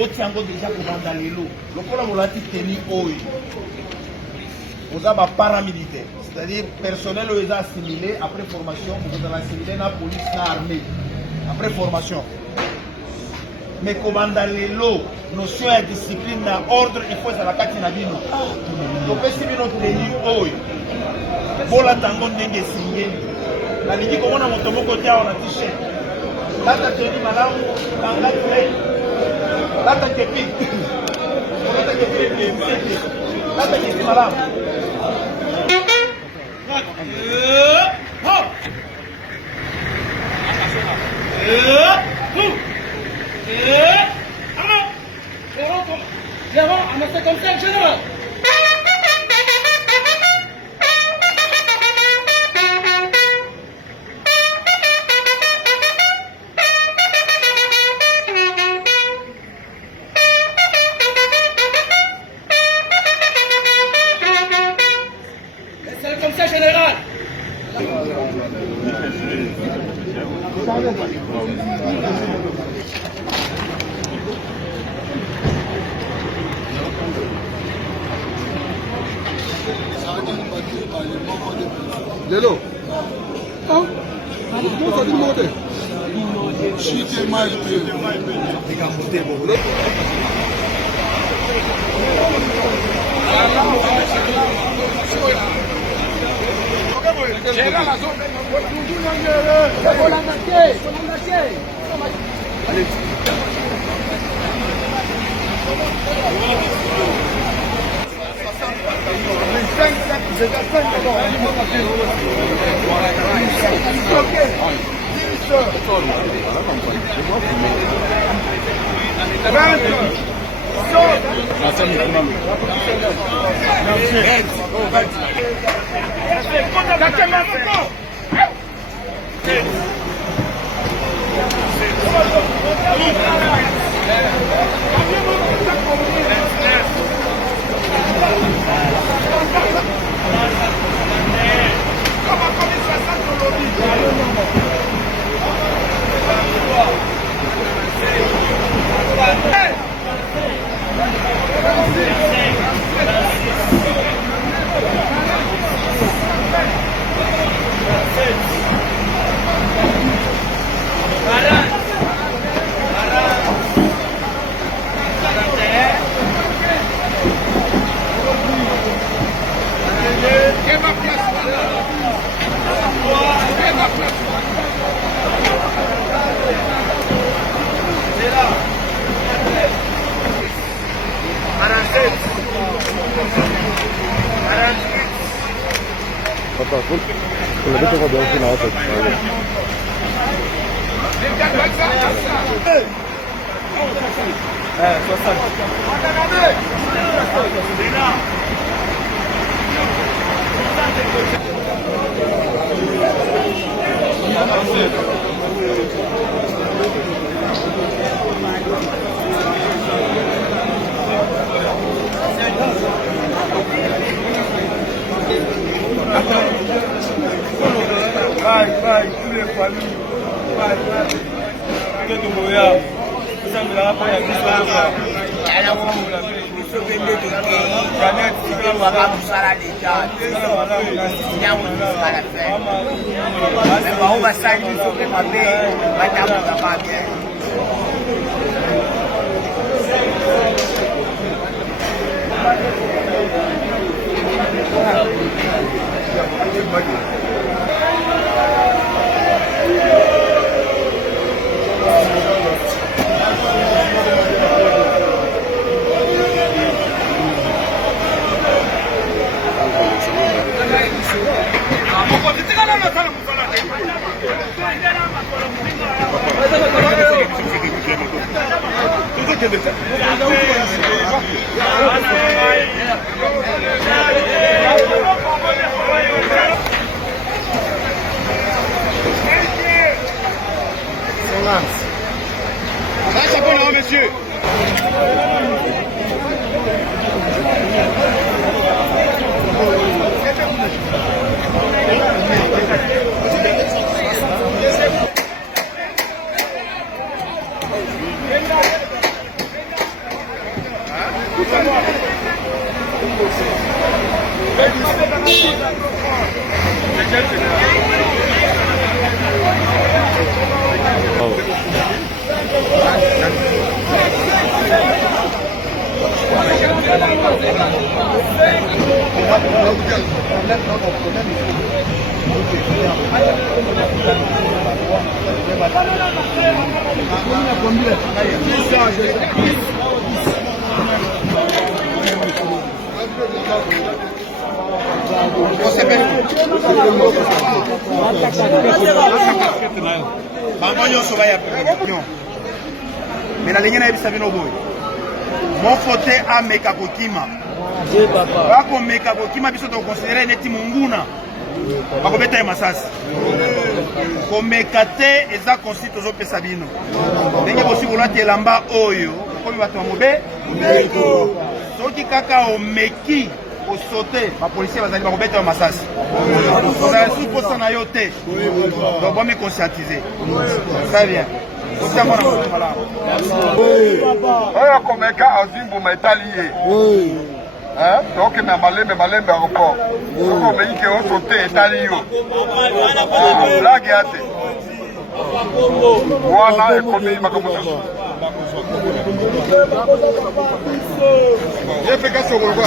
Botiango déjà commandant l'élo. Le problème on a tenu oil. Vous avez paramilitaire, c'est-à-dire personnel où ils ont assimilé après formation, vous avez assimilé la police, la armée après formation. Mais commandant l'élo, notion de discipline, ordre, il faut ça la carte nabino. Donc si nous tenu oil, pour la tango n'enge signé. La ligne comme on a mon tombeau côté on a t-shirt. Là t'as tenu madame, dans la clé. Là, t'as que pire. Là, t'as que pire. Là, t'as que pire, madame. C'est comme ça, général. Général. Lelo. Ah, comment ça dit monter? Chique mais Chega la zona. Con la que tengo de un final Vai, tous les familles. Vai. Que tu moya. Ça me l'a pas dit. Ela so bende to ke Janet ko wa ka busara le ja. Ya mo busara fe. Me ba o ba sa ni so ke ma be, ba ta mo ka ba bien. Vamos a sécurité d'État. Un chapeau là, monsieur. bango nyonso baya prévention mais nalingi nayebisa bino boye moko te ameka kokima bakomeka kokima biso tokonsidere neti monguna bakobeta ye masasi komeka te eza konsi tozopesa bino ndenge bosi kolati elamba oyo okomi bato ya mobe soki kaka omeki osote bapolisier bazali bakobeta yo masasi ozala su posa na yo te donc bomi conscientiser très bien oyo akomeka azimbuma etali ye tokende malembe aéroport soki omeiki osote etali yo blage ya te wana ekomi makambo nyonso ye mpe kasi okolokwa